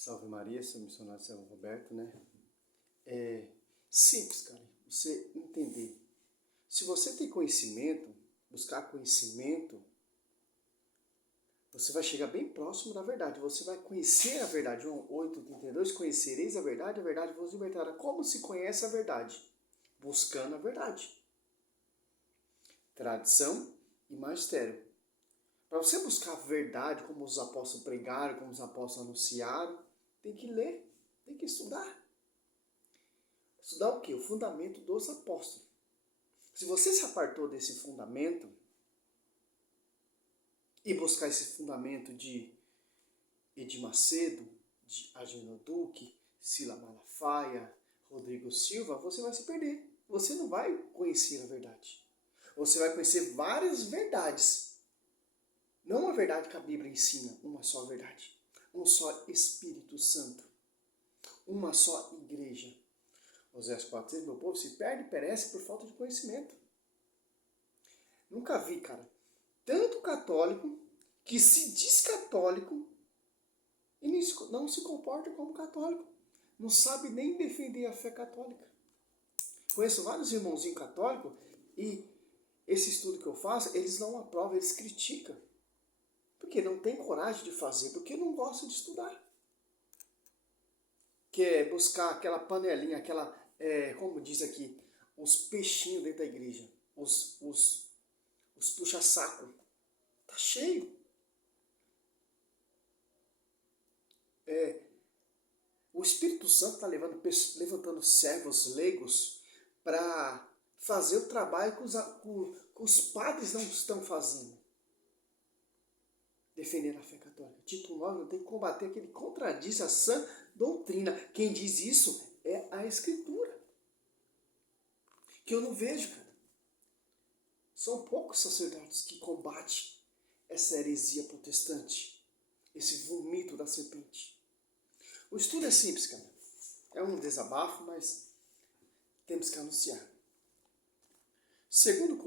Salve Maria, sou missionário São Roberto, né? É simples, cara, você entender. Se você tem conhecimento, buscar conhecimento, você vai chegar bem próximo da verdade. Você vai conhecer a verdade. João 8,32, conhecereis a verdade vos libertará. Como se conhece a verdade? Buscando a verdade. Tradição e magistério. Para você buscar a verdade, como os apóstolos pregaram, como os apóstolos anunciaram, tem que ler, tem que estudar. Estudar o quê? O fundamento dos apóstolos. Se você se apartou desse fundamento e buscar esse fundamento de Edir Macedo, de Ageno Duque, Sila Malafaia, Rodrigo Silva, você vai se perder. Você não vai conhecer a verdade. Você vai conhecer várias verdades. Não a verdade que a Bíblia ensina, uma só verdade. Um só Espírito Santo. Uma só igreja. Oséias 4,6, meu povo se perde e perece por falta de conhecimento. Nunca vi, cara, tanto católico que se diz católico e não se comporta como católico. Não sabe nem defender a fé católica. Conheço vários irmãozinhos católicos e esse estudo que eu faço, eles não aprovam, eles criticam. Porque não tem coragem de fazer, porque não gosta de estudar. Quer buscar aquela panelinha, como diz aqui, os peixinhos dentro da igreja, os puxa-saco. Tá cheio. O Espírito Santo está levantando servos leigos para fazer o trabalho que os padres não estão fazendo. Defender a fé católica. Tito 9 tem que combater aquele que contradiz a sã doutrina. Quem diz isso é a Escritura. Que eu não vejo, cara. São poucos sacerdotes que combatem essa heresia protestante. Esse vomito da serpente. O estudo é simples, cara. É um desabafo, mas temos que anunciar. 1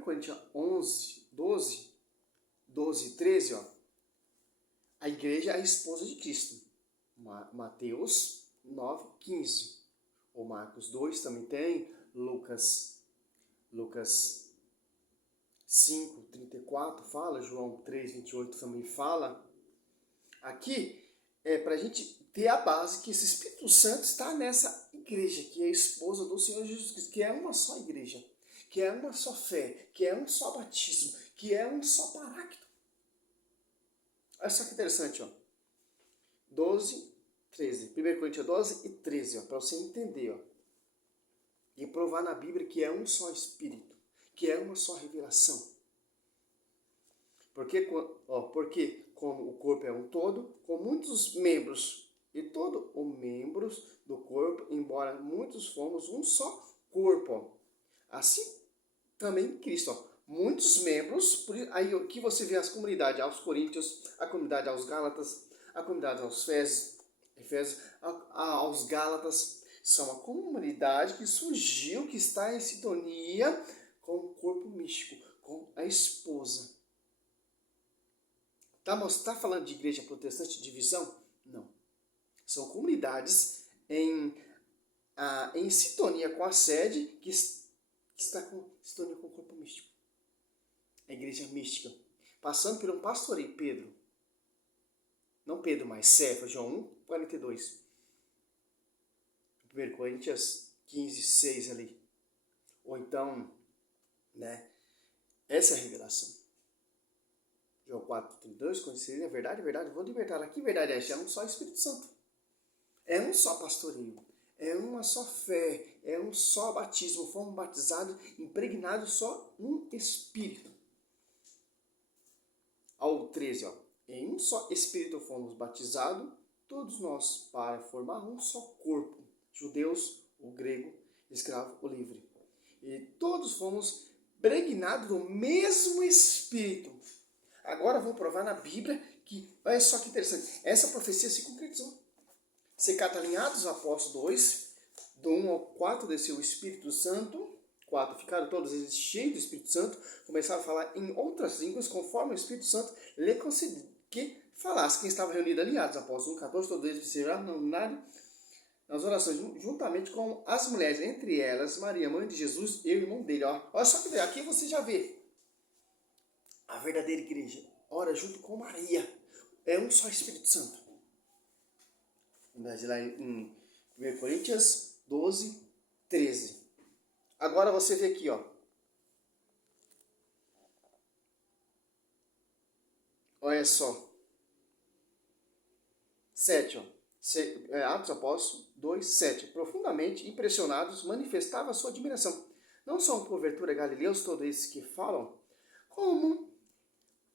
Coríntios 11, 12 e 13, ó. A igreja é a esposa de Cristo. Mateus 9, 15. O Marcos 2 também tem. Lucas 5, 34 fala. João 3, 28 também fala. Aqui é para a gente ter a base que esse Espírito Santo está nessa igreja, que é a esposa do Senhor Jesus Cristo, que é uma só igreja, que é uma só fé, que é um só batismo, que é um só paráclito. Olha só que interessante, ó. 12, 13. 1 Coríntios 12 e 13, ó, para você entender, ó. E provar na Bíblia que é um só Espírito, que é uma só revelação. Porque como o corpo é um todo, com muitos membros, e todos os membros do corpo, embora muitos fomos um só corpo. Ó. Assim também Cristo. Ó. Muitos membros, aí aqui você vê as comunidades aos Coríntios, a comunidade aos Gálatas, a comunidade aos Efésios, aos Gálatas. São uma comunidade que surgiu, que está em sintonia com o corpo místico, com a esposa. Está falando de igreja protestante, divisão? Não. São comunidades em sintonia com a sede que está em sintonia com o corpo místico. A igreja mística. Passando por um pastoreio, Pedro. Não Pedro, mas Cefas, João 1, 42. 1 Coríntios 15, 6 ali. Ou então, né? Essa é a revelação. João 4, 32, conhecereis a verdade, vou libertar. Que verdade é essa? É um só Espírito Santo. É um só pastoreio. É uma só fé. É um só batismo. Fomos batizados, impregnados só um Espírito. Ao 13, ó. Em um só Espírito fomos batizados, todos nós, para formar um só corpo. Judeus, o grego, escravo, o livre. E todos fomos impregnados do mesmo Espírito. Agora vou provar na Bíblia que, olha só que interessante, essa profecia se concretizou. Ser catalinhados, Apóstolos 2, do 1 ao 4, desceu o Espírito Santo, 4, ficaram todos eles cheios do Espírito Santo, começaram a falar em outras línguas, conforme o Espírito Santo lhe falasse quem estava reunido ali, Atos Apóstolos 1,14, todos eles serão nominados nas orações, juntamente com as mulheres, entre elas Maria, mãe de Jesus, e o irmão dele. Ó. Olha só que aqui você já vê a verdadeira igreja. Ora junto com Maria. É um só Espírito Santo. Lá em 1 Coríntios 12, 13. Agora você vê aqui, ó. Olha só. 7, ó. Atos Apóstolos 2, 7. Profundamente impressionados, manifestava a sua admiração. Não são porventura galileus todos esses que falam?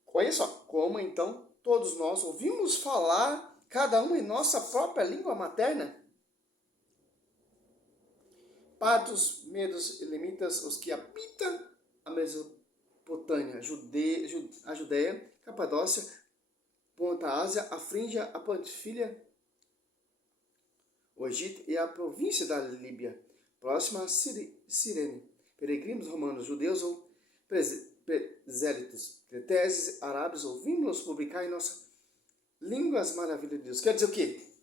Olha só, como então todos nós ouvimos falar, cada um em nossa própria língua materna? Partos, medos, elamitas, os que habitam a Mesopotâmia, a Judéia, Capadócia, Ponta Ásia, a Frígia, a Panfilha, o Egito e a província da Líbia, próxima a Cirene, peregrinos romanos, judeus ou presélitos, creteses, árabes, ouvimos publicar em nossas línguas maravilhas de Deus. Quer dizer o quê?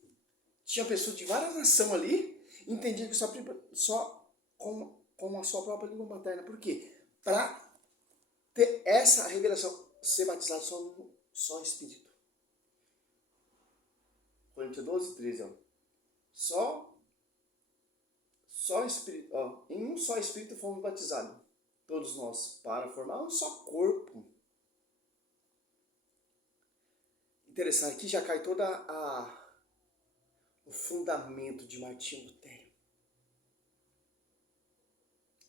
Tinha pessoas de várias nações ali, entendiam que só com a sua própria língua materna. Por quê? Para ter essa revelação, ser batizado só Espírito. Coríntios 12, 13, ó. Só Espírito, ó. Em um só Espírito fomos batizados, todos nós, para formar um só corpo. Interessante, aqui já cai toda o fundamento de Martinho Lutero.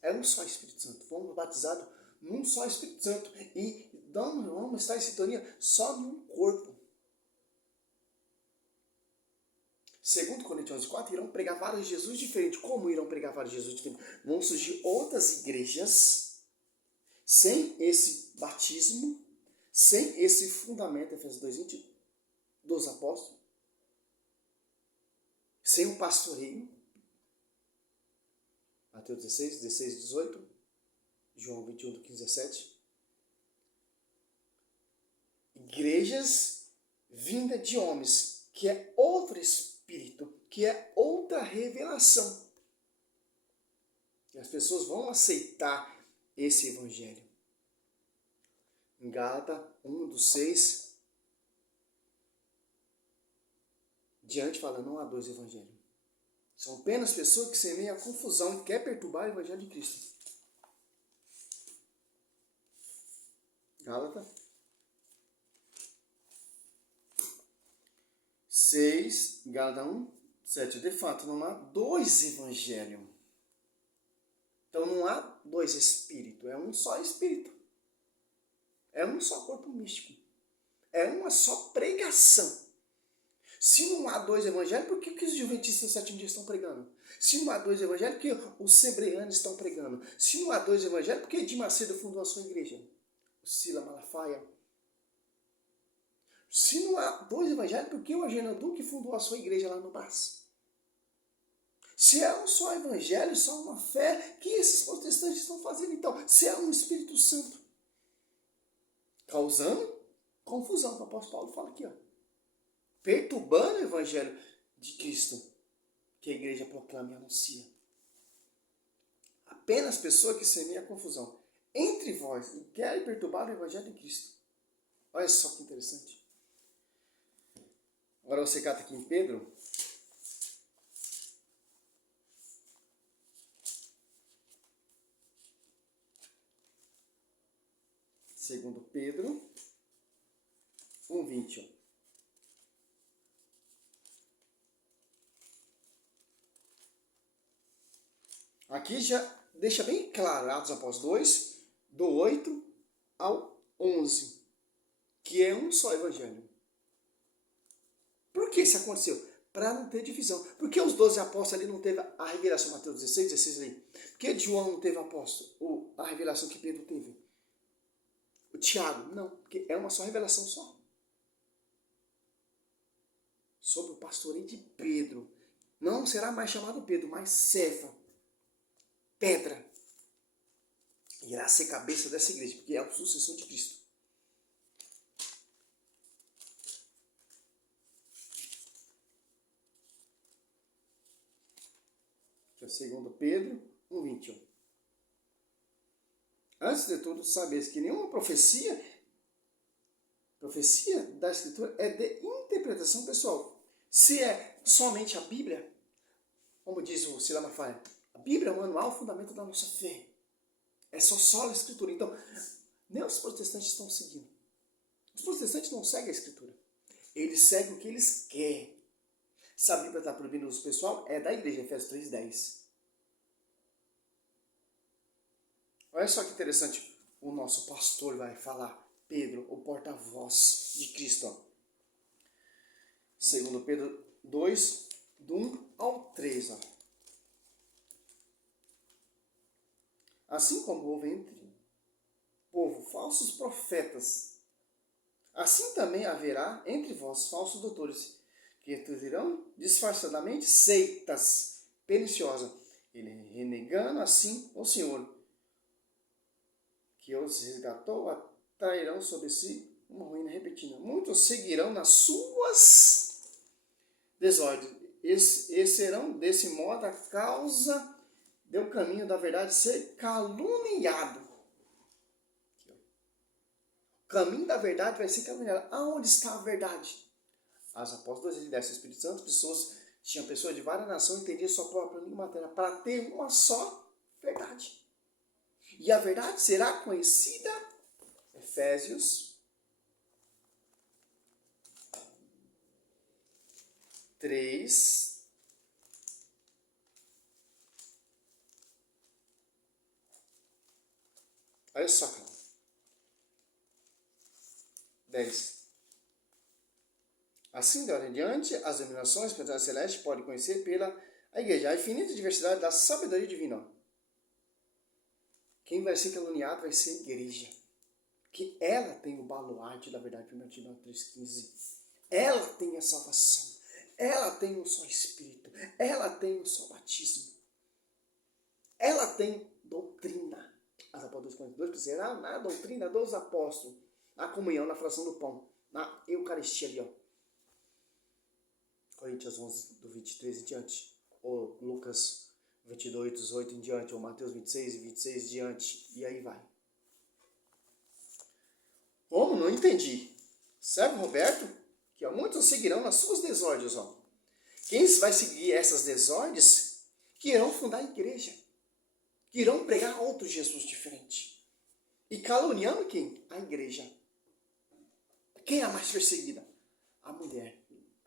É um só Espírito Santo. Fomos batizados num só Espírito Santo. E vamos estar em sintonia só num corpo. Segundo Coríntios 4, irão pregar vários Jesus diferentes. Como irão pregar vários Jesus diferentes? Vão surgir outras igrejas sem esse batismo, sem esse fundamento, Efésios 2:20, dos apóstolos, sem um pastoreio. Mateus 16, 16, 18, João 21, 15, 17. Igrejas vindas de homens, que é outro espírito, que é outra revelação. E as pessoas vão aceitar esse evangelho. Em Gálatas 1, do 6, diante fala, não há dois evangelhos. São apenas pessoas que semeiam a confusão e querem perturbar o evangelho de Cristo. Gálatas 6, Gálatas 1, 7. De fato, não há dois evangelhos. Então não há dois espíritos, é um só espírito. É um só corpo místico. É uma só pregação. Se não há dois evangelhos, por que os adventistas do sétimo dia estão pregando? Se não há dois evangelhos, por que os sebreanos estão pregando? Se não há dois evangelhos, por que Edir Macedo fundou a sua igreja? O Sila Malafaia. Se não há dois evangelhos, por que o Agena Duque fundou a sua igreja lá no Brás? Se é um só evangelho, só uma fé, o que esses protestantes estão fazendo então? Se é um Espírito Santo. Causando confusão, o apóstolo Paulo fala aqui, ó. Perturbando o evangelho de Cristo, que a igreja proclama e anuncia. Apenas pessoas que semeiam confusão entre vós e querem perturbar o evangelho de Cristo. Olha só que interessante. Agora você cata aqui em Pedro. Segundo Pedro 1:20. Aqui já deixa bem claro, Atos Apóstolos 2, do 8 ao 11, que é um só evangelho. Por que isso aconteceu? Para não ter divisão. Por que os 12 apóstolos ali não teve a revelação, Mateus 16, 16 ali? Por que João não teve a revelação que Pedro teve? O Tiago, não, porque é uma só revelação só. Sobre o pastoreio de Pedro. Não será mais chamado Pedro, mas Cefa, pedra. Irá ser cabeça dessa igreja, porque é o sucessor de Cristo. Segundo Pedro 1:21. Antes de tudo, sabes que nenhuma profecia da Escritura é de interpretação pessoal. Se é somente a Bíblia, como diz o Silas Malafaia, a Bíblia é o manual, o fundamento da nossa fé. É só a Escritura. Então, nem os protestantes estão seguindo. Os protestantes não seguem a Escritura. Eles seguem o que eles querem. Se a Bíblia está proibindo o uso pessoal, é da igreja, Efésios 3:10. Olha só que interessante, o nosso pastor vai falar, Pedro, o porta-voz de Cristo. Ó. Segundo Pedro 2, do 1 ao 3. Ó. Assim como houve entre o povo falsos profetas, assim também haverá entre vós falsos doutores, que introduzirão disfarçadamente seitas perniciosas, renegando assim o Senhor, que os resgatou, atrairão sobre si uma ruína repentina. Muitos seguirão nas suas desordens, e serão desse modo a causa do caminho da verdade ser caluniado. O caminho da verdade vai ser caluniado. Aonde está a verdade? As apóstolas e desse Espírito Santo, tinham pessoas de várias nações que entendiam sua própria língua materna para ter uma só verdade. E a verdade será conhecida, Efésios 3, olha só, 10. Assim, de hora em diante, as iluminações que a celeste pode conhecer pela a igreja, a infinita diversidade da sabedoria divina. Quem vai ser caluniado vai ser a igreja. Que ela tem o baluarte da verdade, 1 Timóteo 3,15. Ela tem a salvação. Ela tem o só Espírito. Ela tem o só batismo. Ela tem doutrina. As apóstolas 42 será na doutrina dos apóstolos. Na comunhão, na fração do pão. Na Eucaristia ali, ó. Coríntios 11, do 23 em diante. Ou Lucas 22, 18 em diante, ou Mateus 26 e 26 em diante, e aí vai. Como? Não entendi. Servo Roberto, que ó, muitos seguirão nas suas desordens. Ó. Quem vai seguir essas desordens, que irão fundar a igreja, que irão pregar outro Jesus diferente. E caluniando quem? A igreja. Quem é a mais perseguida? A mulher,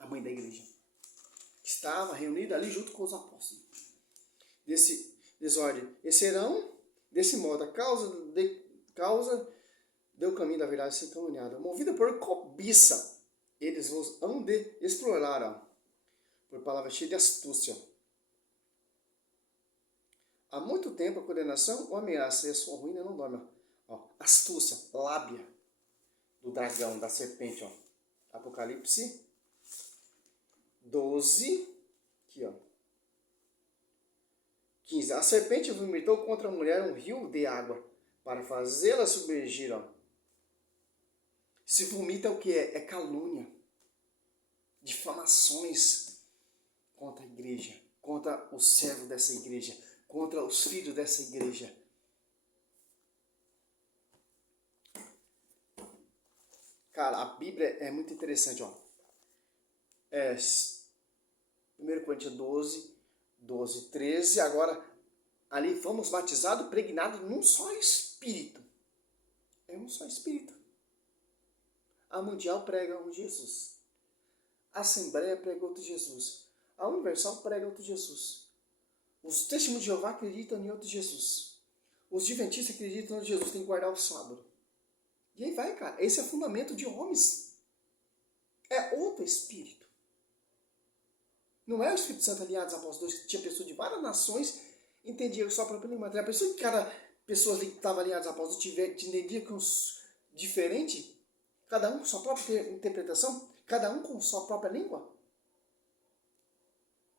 a mãe da igreja. Estava reunida ali junto com os apóstolos. Desse desordem. E serão, desse modo, a causa do caminho da verdade ser caluniada. Movida por cobiça, eles vos hão de explorar, ó, por palavras cheias de astúcia. Há muito tempo a condenação, o ameaça e a sua ruína não dorme. Ó, astúcia, lábia do dragão, da serpente. Ó. Apocalipse 12, aqui, ó. 15. A serpente vomitou contra a mulher um rio de água para fazê-la submergir. Ó. Se vomita o que é? É calúnia. Difamações contra a igreja, contra o servo dessa igreja, contra os filhos dessa igreja. Cara, a Bíblia é muito interessante. Ó. 1 Coríntios 12, 13, agora ali fomos batizados, pregnados num só Espírito. É um só Espírito. A Mundial prega um Jesus. A Assembleia prega outro Jesus. A Universal prega outro Jesus. Os Testemunhos de Jeová acreditam em outro Jesus. Os Adventistas acreditam em outro Jesus, tem que guardar o sábado. E aí vai, cara. Esse é o fundamento de homens. É outro Espírito. Não é o Espírito Santo aliado aos apóstolos, que tinha pessoas de várias nações, entendia só a própria língua materna. A pessoa que cada pessoa que estava aliada aos apóstolos entendia com diferente, cada um com sua própria interpretação, cada um com sua própria língua.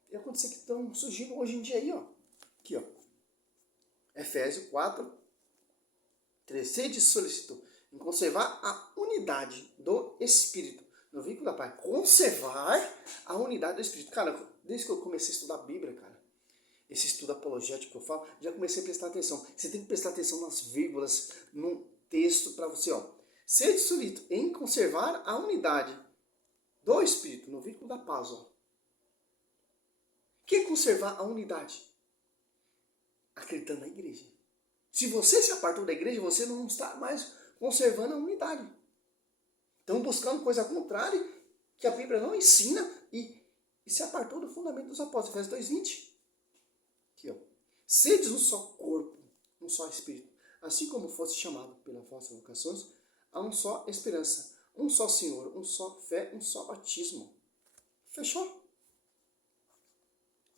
E aconteceu que estão surgindo hoje em dia aí, ó. Aqui, ó. Efésios 4, 13 solicitou em conservar a unidade do Espírito. No vínculo da paz. Conservar a unidade do Espírito. Cara, desde que eu comecei a estudar a Bíblia, cara, esse estudo apologético que eu falo, já comecei a prestar atenção. Você tem que prestar atenção nas vírgulas, num texto para você, ó. Sede solito em conservar a unidade do Espírito, no vínculo da paz, ó. O que é conservar a unidade? Acreditando na igreja. Se você se apartou da igreja, você não está mais conservando a unidade. Estão buscando coisa contrária que a Bíblia não ensina e se apartou do fundamento dos apóstolos. Efésios 2:20. Aqui, ó. Sedes um só corpo, um só Espírito, assim como fosse chamado pelas vossas vocações, há um só esperança, um só Senhor, um só fé, um só batismo. Fechou?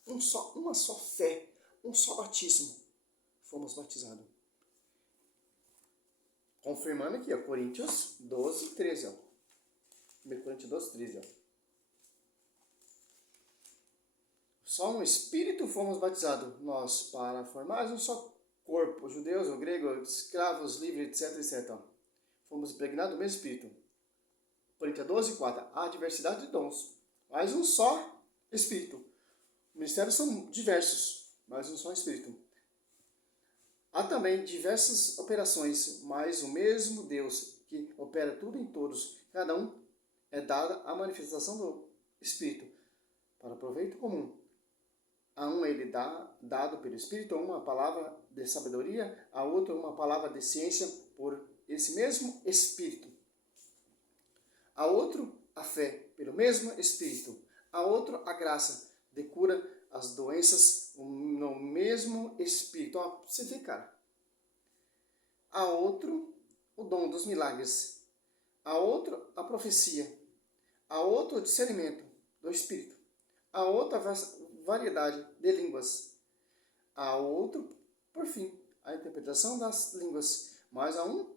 Uma só fé, um só batismo. Fomos batizados. Confirmando aqui, ó, Coríntios 12, 13, ó. 1 Coríntios 12, 13, ó. Só no Espírito fomos batizados, nós, para formar um só corpo, judeus, ou grego, escravos, livres, etc, etc. Ó. Fomos impregnados do mesmo Espírito. Coríntios 12, 4. Há diversidade de dons, mas um só Espírito. Ministérios são diversos, mas um só Espírito. Há também diversas operações, mas o mesmo Deus que opera tudo em todos. Cada um é dada a manifestação do Espírito para proveito comum. A um ele dá, dado pelo Espírito, uma palavra de sabedoria, a outro uma palavra de ciência por esse mesmo Espírito. A outro a fé pelo mesmo Espírito. A outro a graça de cura as doenças no mesmo Espírito. Ó, você vê, cara. A outro o dom dos milagres. A outro a profecia. A outro o discernimento do Espírito. A outra a variedade de línguas. A outro, por fim, a interpretação das línguas. Mas a um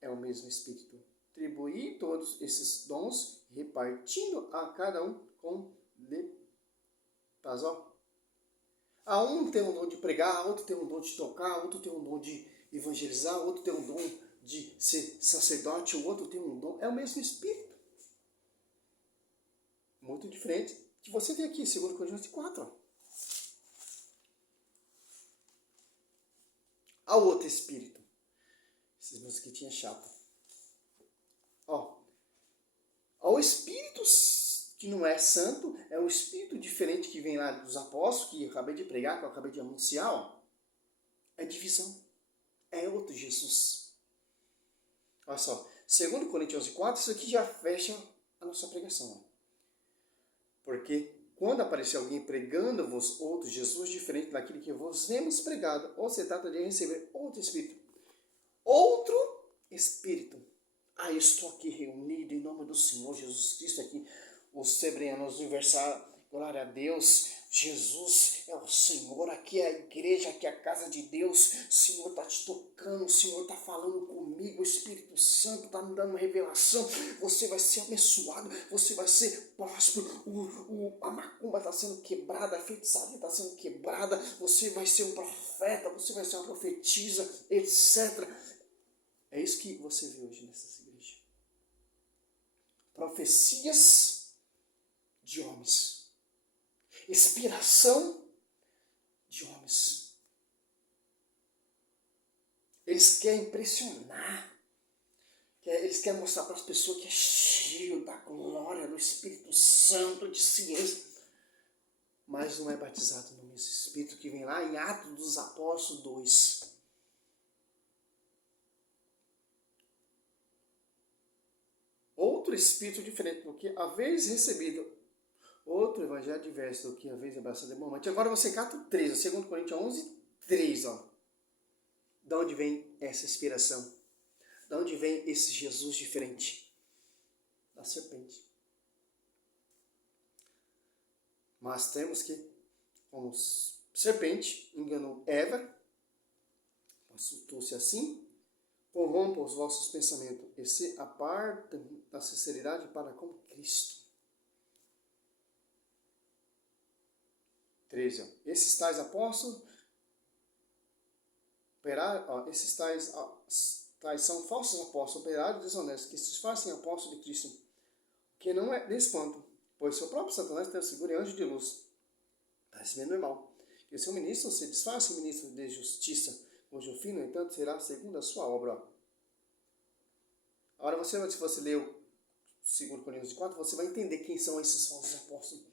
é o mesmo Espírito. Atribuir todos esses dons, repartindo a cada um com paz. A um tem um dom de pregar, outro tem um dom de tocar, outro tem um dom de evangelizar, outro tem um dom de ser sacerdote, o outro tem um dom. É o mesmo Espírito. Muito diferente que você vê aqui, 2 Coríntios 4. Ó. Há outro Espírito. Esses musiquinhas chatas. Ó. Há o Espírito que não é santo, é o Espírito diferente que vem lá dos apóstolos, que eu acabei de pregar, que eu acabei de anunciar. Ó. É divisão. É outro Jesus. Olha só. 2 Coríntios 4, isso aqui já fecha a nossa pregação. Ó. Porque quando aparecer alguém pregando-vos outro Jesus diferente daquele que vos temos pregado, ou se trata de receber outro Espírito. Outro Espírito. Eu estou aqui reunido em nome do Senhor Jesus Cristo aqui. Os Sebreanos Universal, glória a Deus. Jesus é o Senhor, aqui é a igreja, aqui é a casa de Deus. O Senhor está te tocando, o Senhor está falando comigo, o Espírito Santo está me dando revelação. Você vai ser abençoado, você vai ser próspero. A macumba está sendo quebrada, a feitiçaria está sendo quebrada. Você vai ser um profeta, você vai ser uma profetisa, etc. É isso que você vê hoje nessas igrejas. Profecias de homens. Inspiração de homens. Eles querem impressionar. Eles querem mostrar para as pessoas que é cheio da glória do Espírito Santo, de ciência. Mas não é batizado no mesmo Espírito que vem lá em Atos dos Apóstolos 2. Outro Espírito diferente do que a vez recebido. Outro evangelho diverso do que a vez abraçado de momento. Agora você cata o 3, 2 Coríntios 11, 3. Ó. De onde vem essa inspiração? De onde vem esse Jesus diferente? Da serpente. Mas temos que, como serpente, enganou Eva, assustou-se assim, corrompam os vossos pensamentos e se apartem da sinceridade para com Cristo. 13. Ó. Esses tais apóstolos, esses tais são falsos apóstolos, operários desonestos, que se fazem apóstolos de Cristo, que não é de espanto, pois seu próprio Satanás tem a figura de anjo de luz. Recebendo normal. E o seu ministro se desfaz, o ministro de justiça, cujo fim, no entanto, será segundo a sua obra. Agora, se você ler o 2 Coríntios 4, você vai entender quem são esses falsos apóstolos.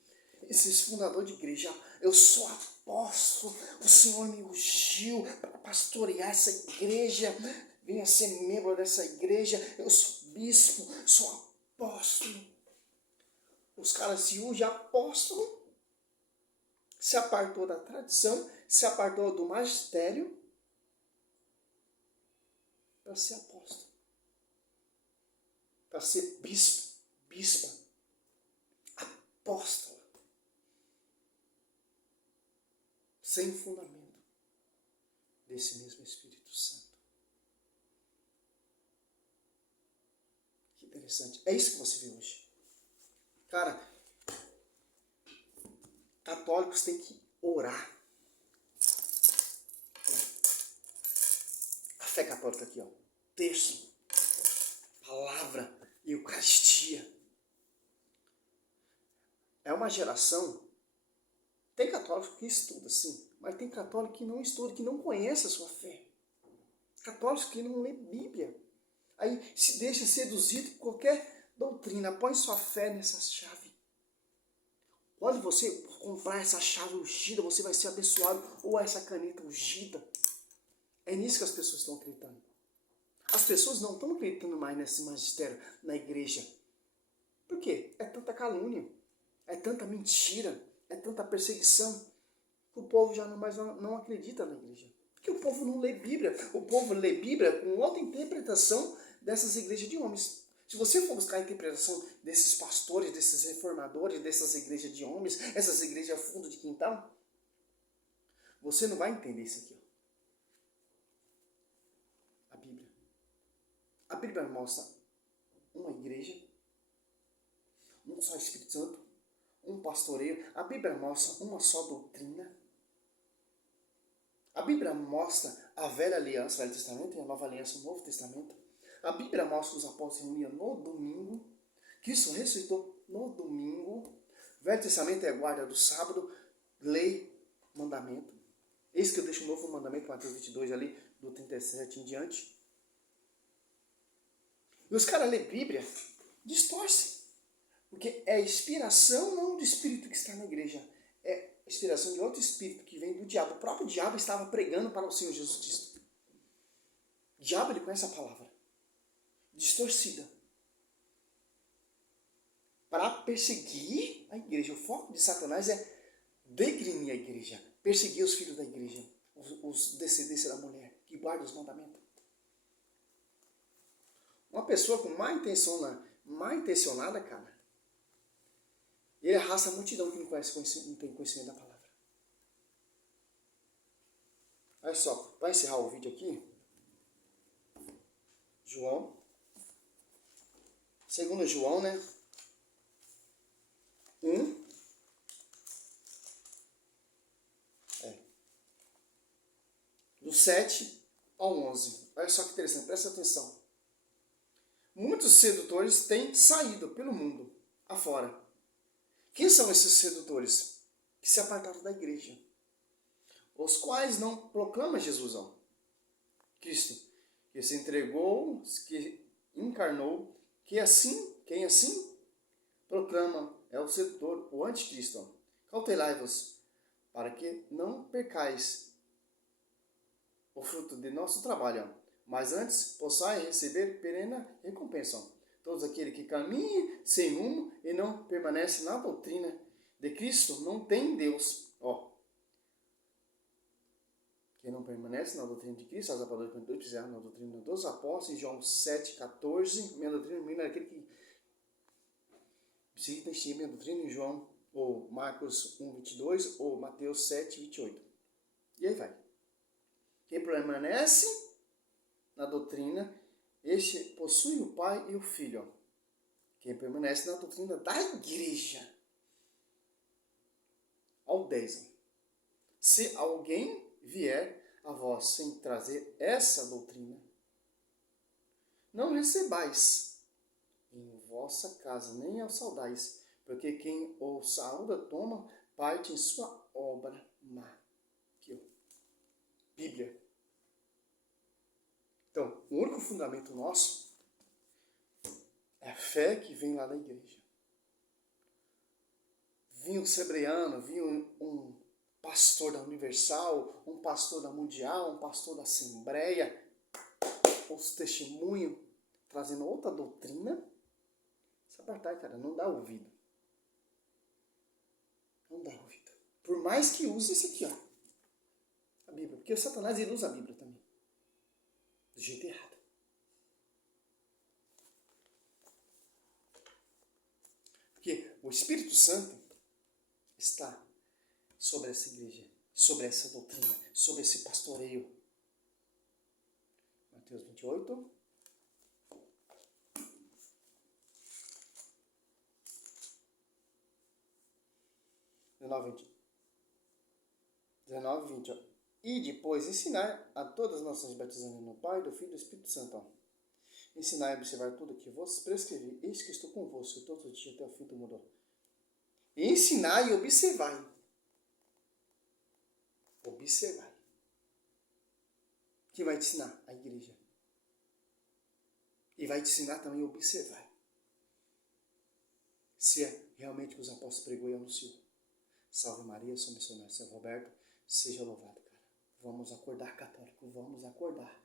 Esses fundadores de igreja. Eu sou apóstolo, o Senhor me ungiu para pastorear essa igreja. Venha ser membro dessa igreja. Eu sou bispo, sou apóstolo. Os caras se ungem apóstolo, se apartou da tradição, se apartou do magistério para ser apóstolo, para ser bispo, bispa, apóstolo, sem fundamento desse mesmo Espírito Santo. Que interessante. É isso que você vê hoje. Cara, católicos têm que orar. A fé católica aqui, ó. Terço, palavra e Eucaristia. É uma geração. Tem católico que estuda, sim, mas tem católico que não estuda, que não conhece a sua fé. Católicos que não lê Bíblia. Aí se deixa seduzido por qualquer doutrina. Põe sua fé nessa chave. Quando você comprar essa chave ungida, você vai ser abençoado. Ou essa caneta ungida. É nisso que as pessoas estão acreditando. As pessoas não estão acreditando mais nesse magistério, na igreja. Por quê? É tanta calúnia. É tanta mentira. É tanta perseguição. Que o povo já não acredita na igreja. Porque o povo não lê Bíblia. O povo lê Bíblia com outra interpretação dessas igrejas de homens. Se você for buscar a interpretação desses pastores, desses reformadores, dessas igrejas de homens, essas igrejas fundo de quintal, você não vai entender isso aqui. A Bíblia. A Bíblia mostra uma igreja, um só Espírito Santo, um pastoreio. A Bíblia mostra uma só doutrina. A Bíblia mostra a velha aliança, o Velho Testamento, e a nova aliança, o Novo Testamento. A Bíblia mostra que os apóstolos se reuniam no domingo. Cristo ressuscitou no domingo. O Velho Testamento é a guarda do sábado, lei, mandamento. Eis que eu deixo um novo mandamento, Mateus 22 ali, do 37 em diante. E os caras lêem Bíblia, distorcem. Porque é inspiração não do Espírito que está na igreja. É inspiração de outro Espírito que vem do diabo. O próprio diabo estava pregando para o Senhor Jesus Cristo. O diabo, ele conhece a palavra. Distorcida. Para perseguir a igreja. O foco de Satanás é degrinir a igreja. Perseguir os filhos da igreja. Os descendentes da mulher. Que guardam os mandamentos. Uma pessoa com má intencionada, cara, ele arrasta a multidão que não tem conhecimento da palavra. Olha só, para encerrar o vídeo aqui, João, segundo João, né? 1. Do 7 ao 11. Olha só que interessante, presta atenção. Muitos sedutores têm saído pelo mundo afora. Quem são esses sedutores? Que se apartaram da igreja. Os quais não proclamam Jesus, ó. Cristo, que se entregou, que encarnou, quem assim proclama é o sedutor, o anticristo. Cautelai-vos, para que não percais o fruto de nosso trabalho, mas antes possais receber perene recompensa. Todos aqueles que caminham sem rumo e não permanecem na doutrina de Cristo não tem Deus. Ó. Quem não permanece na doutrina de Cristo, as apóstolos de Deus fizeram na doutrina dos apóstolos, em João 7,14, minha doutrina é aquele que precisa encher minha doutrina em João, ou Marcos 1,22, ou Mateus 7,28. E aí vai. Quem permanece na doutrina, este possui o Pai e o Filho. Quem permanece na doutrina da igreja. Ao 10. Se alguém vier a vós sem trazer essa doutrina, não recebais em vossa casa, nem o saudais, porque quem o saúda toma parte em sua obra má. Aqui, ó. Bíblia. Então, o único fundamento nosso é a fé que vem lá da igreja. Vinha um sebreano, vinha um pastor da Universal, um pastor da Mundial, um pastor da Assembleia, os testemunhos, trazendo outra doutrina. Essa batalha, cara, não dá ouvido. Não dá ouvido. Por mais que use esse aqui, ó. A Bíblia. Porque o Satanás, ele usa a Bíblia também. Do jeito errado. Porque o Espírito Santo está sobre essa igreja, sobre essa doutrina, sobre esse pastoreio. Mateus 28. XIX, 20, ó. E depois ensinar a todas as nações, batizando no Pai, do Filho e do Espírito Santo. Ó. Ensinar e observar tudo que vos prescrevi. Eis que estou convosco todos os dias até o fim do mundo. Ensinar e observar. Observar. Quem vai te ensinar? A igreja. E vai te ensinar também a observar. Se é realmente o que os apóstolos pregou e anunciou. Salve Maria, sou missionário São Roberto. Seja louvado, cara. Vamos acordar, católico. Vamos acordar.